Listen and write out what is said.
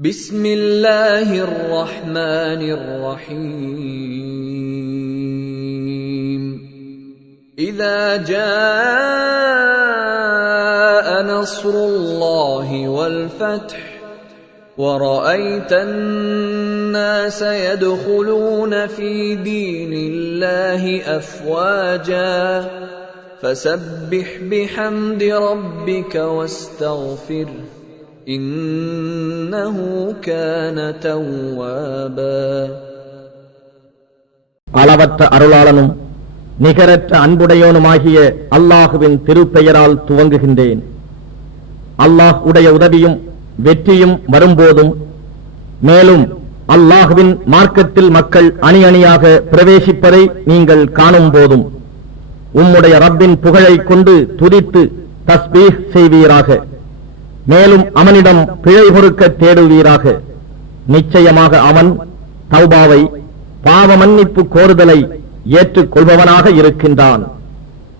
بسم الله الرحمن الرحيم إذا جاء نصر الله والفتح ورأيت الناس يدخلون في دين الله أفواجا فسبح بحمد ربك واستغفره إنه كان توابا. அளவற்ற அருளாளனும் நிகரற்ற அன்புடையோனுமாகிய அல்லாஹுவின் திருப்பெயரால் துவங்குகின்றேன். அல்லாஹ் உடைய உதவியும் வெற்றியும் வரும்போதும், மேலும் அல்லாஹுவின் மார்க்கத்தில் மக்கள் அணி அணியாக பிரவேசிப்பதை நீங்கள் காணும் போதும் உம்முடைய ரப்பின் புகழை கொண்டு துதித்து தஸ்பீஹ் செய்வீராக. மேலும் அவனிடம் பிழை பொறுக்க தேடுவீராக. நிச்சயமாக அவன் தௌபாவை, பாவ மன்னிப்பு கோருதலை ஏற்றுக் கொள்பவனாக இருக்கின்றான்.